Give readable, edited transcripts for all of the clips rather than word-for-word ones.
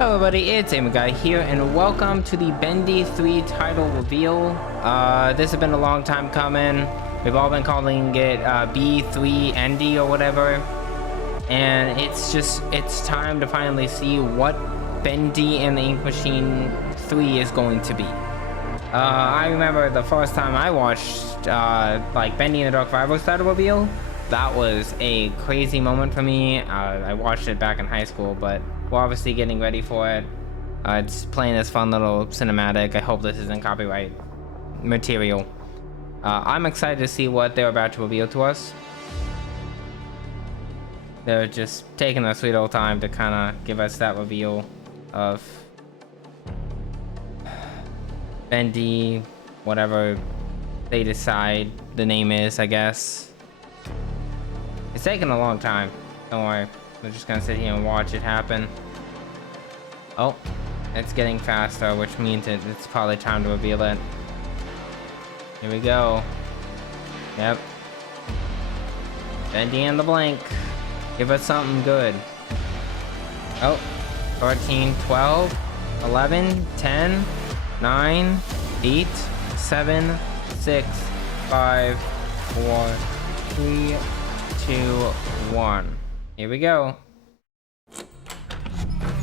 Hello everybody, it's Guy here, and welcome to the Bendy 3 title reveal. This has been a long time coming. We've all been calling it B3 Andy or whatever. And it's time to finally see what Bendy and the Ink Machine 3 is going to be. I remember the first time I watched like Bendy and the Dark Rivals title reveal. That was a crazy moment for me. I watched it back in high school, but we're obviously getting ready for it. It's playing this fun little cinematic. I hope this isn't copyright material. I'm excited to see what they're about to reveal to us. They're just taking a sweet old time to kind of give us that reveal of Bendy, whatever they decide the name is, I guess. It's taking a long time. Don't worry. We're just gonna sit here and watch it happen. Oh, it's getting faster, which means it's probably time to reveal it. Here we go. Yep. Bendy and the blank. Give us something good. Oh, 13, 12, 11, 10, 9, 8, 7, 6, 5, 4, 3, 2, 1. Here we go.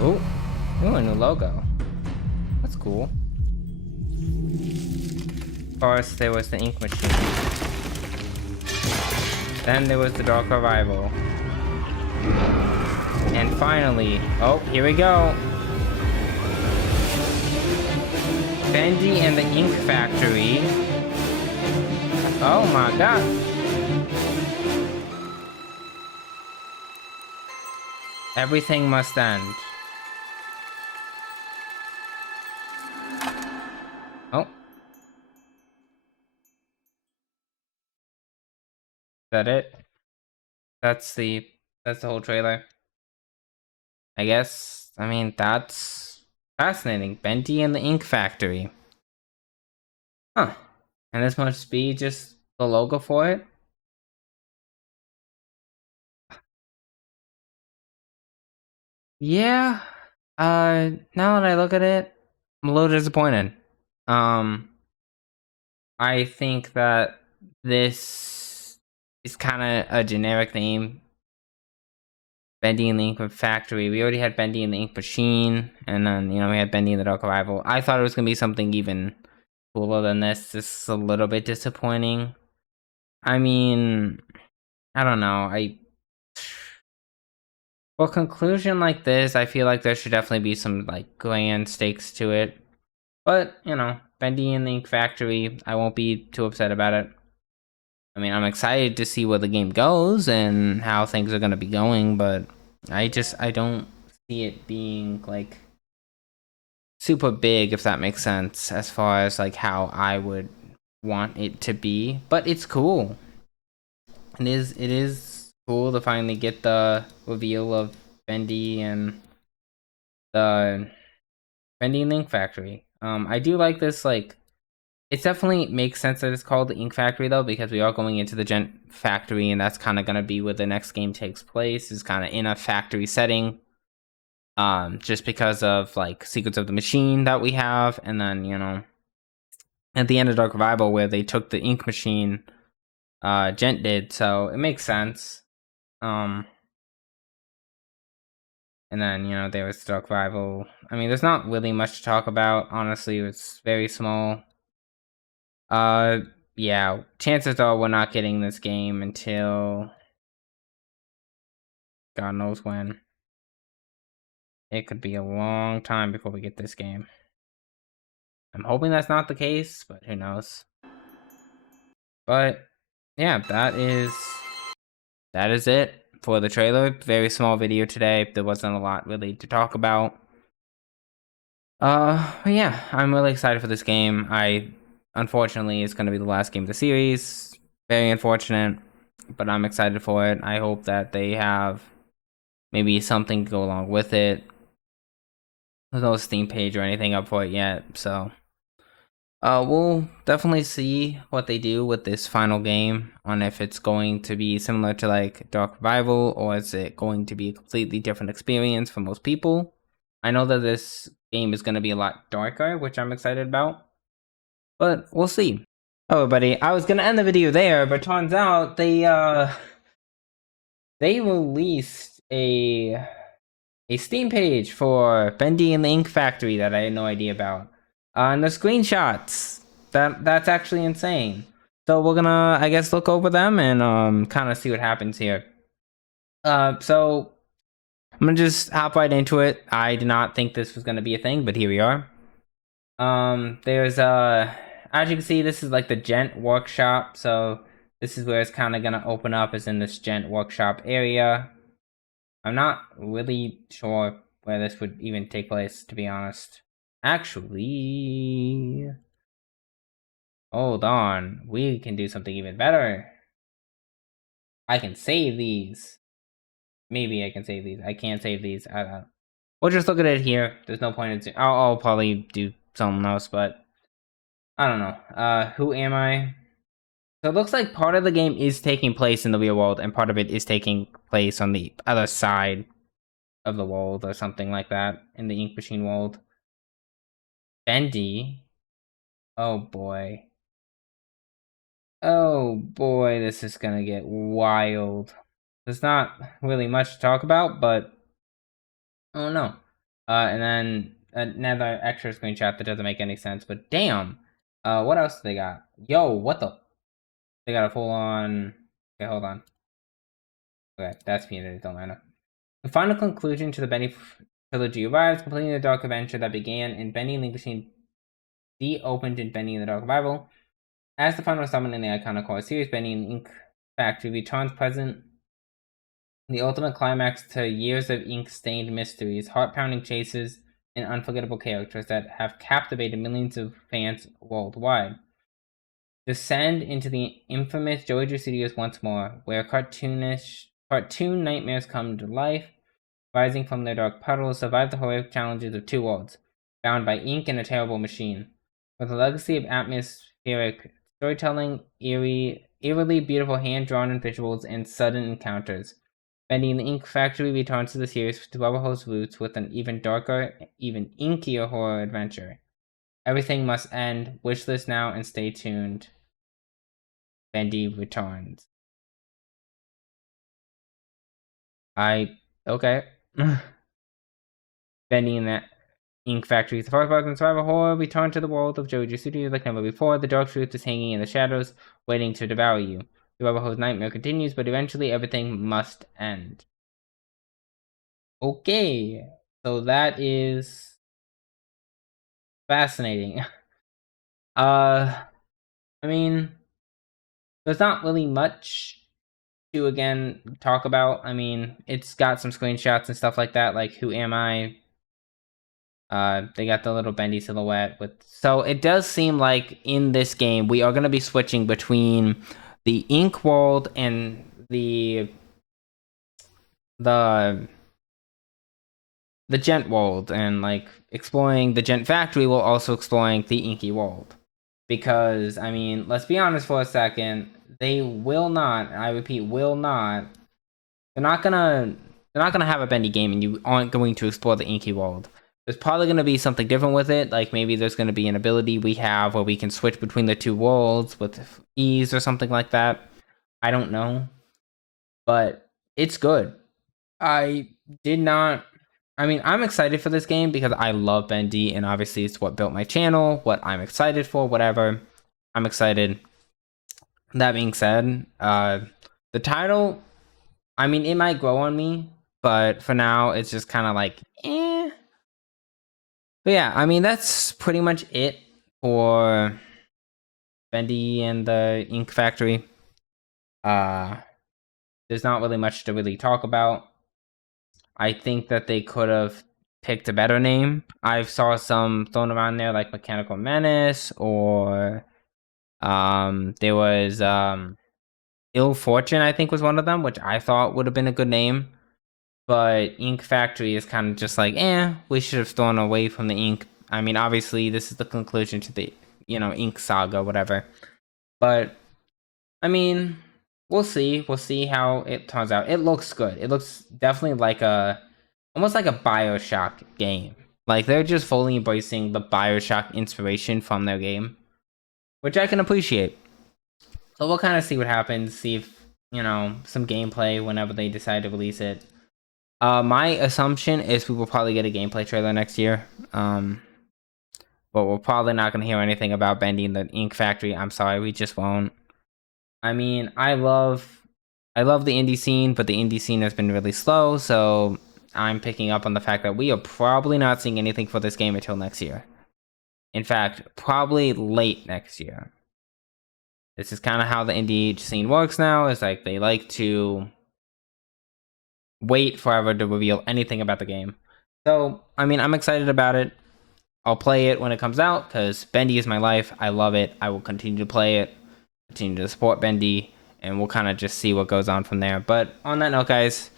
Ooh, a new logo. That's cool. First, there was the Ink Machine. Then there was the Dark Revival. And finally, oh, here we go. Bendy and the Ink Factory. Oh my god. Everything must end. Oh. Is that it? That's the whole trailer. I guess. I mean, that's fascinating. Bendy and the Ink Factory. Huh. And this must be just the logo for it? Yeah. Now that I look at it, I'm a little disappointed. I think that this is kind of a generic name. Bendy and the Ink Factory. We already had Bendy and the Ink Machine, and then, you know, we had Bendy and the Dark Revival. I thought it was going to be something even cooler than this. This is a little bit disappointing. I mean, I don't know. For a conclusion like this, I feel like there should definitely be some, like, grand stakes to it. But, you know, Bendy and the Ink Factory, I won't be too upset about it. I mean, I'm excited to see where the game goes and how things are going to be going, but I don't see it being, like, super big, if that makes sense, as far as, like, how I would want it to be. But it's cool. It is cool to finally get the reveal of Bendy and the Ink Factory. I do like this, like, it definitely makes sense that it's called the Ink Factory, though, because we are going into the Gent Factory, and that's kind of going to be where the next game takes place, is kind of in a factory setting. Just because of, like, Secrets of the Machine that we have, and then, you know, at the end of Dark Revival, where they took the Ink Machine, Gent did, so it makes sense. And then, you know, there was Dark Revival. I mean, there's not really much to talk about, honestly. It's very small. Yeah, chances are we're not getting this game until God knows when. It could be a long time before we get this game. I'm hoping that's not the case, but who knows. But yeah, that is it for the trailer. Very small video today. There wasn't a lot really to talk about. But yeah, I'm really excited for this game. Unfortunately, it's going to be the last game of the series. Very unfortunate, but I'm excited for it. I hope that they have maybe something to go along with it. There's no Steam page or anything up for it yet, so we'll definitely see what they do with this final game, on if it's going to be similar to, like, Dark Revival, or is it going to be a completely different experience for most people. I know that this game is going to be a lot darker, which I'm excited about, but we'll see. Oh, buddy, I was going to end the video there, but turns out they released a Steam page for Bendy and the Ink Factory that I had no idea about. And the screenshots, that's actually insane. So we're gonna, I guess, look over them and kind of see what happens here. So I'm gonna just hop right into it. I did not think this was gonna be a thing, but here we are. There's as you can see, this is like the Gent workshop. So this is where it's kind of gonna open up, is in this Gent workshop area. I'm not really sure where this would even take place, to be honest. Actually, hold on. We can do something even better. I can save these. Maybe I can save these. I can't save these. We'll just look at it here. There's no point in... I'll probably do something else, but... I don't know. Who am I? So it looks like part of the game is taking place in the real world, and part of it is taking place on the other side of the world, or something like that, in the Ink Machine world. Bendy. Oh boy. Oh boy, this is gonna get wild. There's not really much to talk about, but oh no. And then another extra screenshot that doesn't make any sense, but damn. What else do they got? Yo, what the? They got a full on. Okay, hold on. Okay, that's peanut. Don't matter. The final conclusion to the Bendy trilogy arrives, completing the dark adventure that began in Bendy and the Ink Machine opened in Bendy and the Dark Revival. As the final summon in the iconic horror series, Bendy and the Ink Factory returns present the ultimate climax to years of ink-stained mysteries, heart-pounding chases, and unforgettable characters that have captivated millions of fans worldwide. Descend into the infamous Joey Studios once more, where cartoon nightmares come to life, rising from their dark puddles, survive the horrific challenges of two worlds, bound by ink and a terrible machine. With a legacy of atmospheric storytelling, eerily beautiful hand-drawn visuals, and sudden encounters, Bendy and the Ink Factory returns to the series to Rubberhole's roots with an even darker, even inkier horror adventure. Everything must end. Wishlist now and stay tuned. Bendy returns. Okay. Bendy and the Ink Factory, the first part in survival horror, return to the world of Jojo Studios like never before. The dark truth is hanging in the shadows, waiting to devour you. The Rubberhole's nightmare continues, but eventually everything must end. Okay, so that is fascinating. I mean, there's not really much to again talk about. I mean, it's got some screenshots and stuff like that, like who am I? They got the little Bendy silhouette with. So it does seem like in this game we are going to be switching between the Ink world and the Gent world, and like exploring the Gent factory while also exploring the Inky world. Because I mean, let's be honest for a second, they will not, I repeat, will not, they're not gonna have a Bendy game and you aren't going to explore the Inky world. There's probably going to be something different with it, like maybe there's going to be an ability we have where we can switch between the two worlds with ease or something like that. I don't know, but it's good. I did not. I mean, I'm excited for this game because I love Bendy, and obviously it's what built my channel, what I'm excited for, whatever. I'm excited. That being said, the title, I mean, it might grow on me, but for now, it's just kind of like, eh. But yeah, I mean, that's pretty much it for Bendy and the Ink Factory. There's not really much to really talk about. I think that they could have picked a better name. I saw some thrown around there like Mechanical Menace, or there was Ill Fortune, I think was one of them, which I thought would have been a good name. But Ink Factory is kind of just like, we should have thrown away from the ink. I mean, obviously this is the conclusion to the, Ink saga, whatever. But I mean, we'll see. We'll see how it turns out. It looks good. It looks definitely like a almost like a BioShock game. Like they're just fully embracing the BioShock inspiration from their game, which I can appreciate. So we'll kind of see what happens, see if, some gameplay whenever they decide to release it. My assumption is we will probably get a gameplay trailer next year. But we're probably not going to hear anything about Bendy in the Ink Factory. I'm sorry, we just won't. I mean, I love the indie scene, but the indie scene has been really slow, so I'm picking up on the fact that we are probably not seeing anything for this game until next year. In fact, probably late next year. This is kind of how the indie scene works now. Is like they like to wait forever to reveal anything about the game. So, I mean, I'm excited about it. I'll play it when it comes out because Bendy is my life. I love it. I will continue to play it, continue to support Bendy, and we'll kind of just see what goes on from there. But on that note, guys,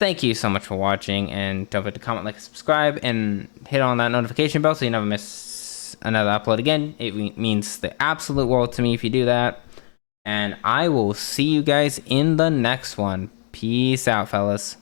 thank you so much for watching, and don't forget to comment, like, and subscribe, and hit on that notification bell so you never miss another upload again. It means the absolute world to me if you do that. And I will see you guys in the next one. Peace out, fellas.